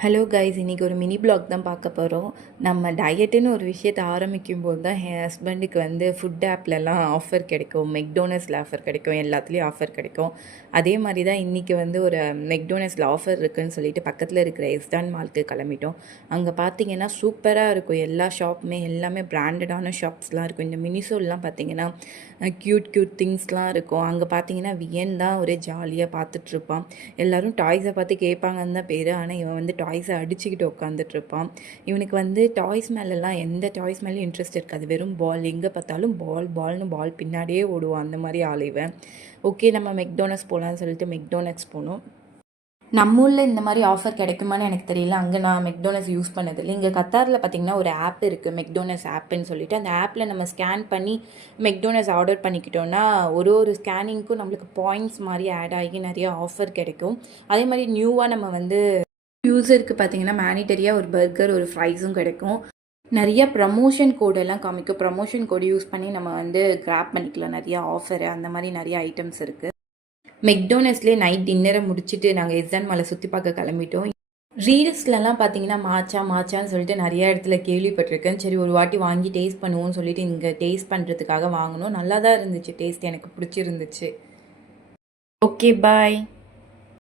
Hello guys, இன்றைக்கி ஒரு mini black தான் பார்க்க போகிறோம். நம்ம டயட்டுன்னு ஒரு விஷயத்தை ஆரம்பிக்கும் போது தான் என் ஹஸ்பண்டுக்கு வந்து ஃபுட் ஆப்லலாம் ஆஃபர் கிடைக்கும், மெக்டோனல்ஸில் ஆஃபர் கிடைக்கும், எல்லாத்துலேயும் ஆஃபர் கிடைக்கும். அதே மாதிரி தான் இன்றைக்கி வந்து ஒரு மெக்டோனல்ஸில் ஆஃபர் இருக்குதுன்னு சொல்லிட்டு பக்கத்தில் இருக்கிற எஸ்டான் மால்க்கு கிளம்பிட்டோம். அங்கே பார்த்தீங்கன்னா சூப்பராக இருக்கும், எல்லா ஷாப்புமே எல்லாமே பிராண்டடான ஷாப்ஸ்லாம் இருக்கும். இந்த மினிசோல்லாம் பார்த்தீங்கன்னா க்யூட் திங்ஸ்லாம் இருக்கும். அங்கே பார்த்தீங்கன்னா வியன் தான் ஒரே ஜாலியாக பார்த்துட்ருப்பான். எல்லோரும் டாய்ஸை பார்த்து கேட்பாங்கன்னு தான் பேர், ஆனால் இவன் வந்து டாய்ஸை அடிச்சுக்கிட்டு உட்காந்துட்ருப்பான். இவனுக்கு வந்து டாய்ஸ் மேலெலாம் எந்த டாய்ஸ் மேலேயும் இன்ட்ரெஸ்ட் இருக்காது, வெறும் பால். எங்கே பார்த்தாலும் பால்னு பால் பின்னாடியே ஓடுவான். அந்த மாதிரி ஆள் இவன். ஓகே, நம்ம மெக்டோனல்ஸ் போகலான்னு சொல்லிட்டு மெக்டோனல்ஸ் போனோம். நம்ம ஊரில் இந்த மாதிரி ஆஃபர் கிடைக்குமான்னு எனக்கு தெரியல. அங்கே நான் மெக்டோனல்ஸ் யூஸ் பண்ணதில்லை. இங்கே கத்தாரில் பார்த்திங்கன்னா ஒரு ஆப் இருக்குது, மெக்டோனல்ஸ் ஆப்புன்னு சொல்லிட்டு. அந்த ஆப்பில் நம்ம ஸ்கேன் பண்ணி மெக்டோனல்ஸ் ஆர்டர் பண்ணிக்கிட்டோன்னா ஒரு ஸ்கேனிங்க்கும் நம்மளுக்கு பாயிண்ட்ஸ் மாதிரி ஆட் ஆகி நிறைய ஆஃபர் கிடைக்கும். அதே மாதிரி நியூவாக நம்ம வந்து யூஸருக்கு பார்த்தீங்கன்னா மேனிட்டரியாக ஒரு பர்கர் ஒரு ஃப்ரைஸும் கிடைக்கும். நிறைய ப்ரமோஷன் கோடெல்லாம் காமிக்கும். ப்ரமோஷன் கோடு யூஸ் பண்ணி நம்ம வந்து கிராப் பண்ணிக்கலாம் நிறையா ஆஃபரு. அந்த மாதிரி நிறைய ஐட்டம்ஸ் இருக்குது. மெக்டோனல்ஸ்லேயே நைட் டின்னரை முடிச்சுட்டு நாங்கள் எஸ்டான் மாலை சுற்றி பார்க்க கிளம்பிட்டோம். ரீல்ஸ்லலாம் பார்த்தீங்கன்னா மாச்சான்னு சொல்லிட்டு நிறைய இடத்துல கேள்விப்பட்டிருக்கேன். சரி, ஒரு வாட்டி வாங்கி டேஸ்ட் பண்ணுவோம்னு சொல்லிட்டு இங்கே டேஸ்ட் பண்ணுறதுக்காக வாங்கினோம். நல்லா தான் இருந்துச்சு, டேஸ்ட் எனக்கு பிடிச்சிருந்துச்சு. ஓகே, பாய்.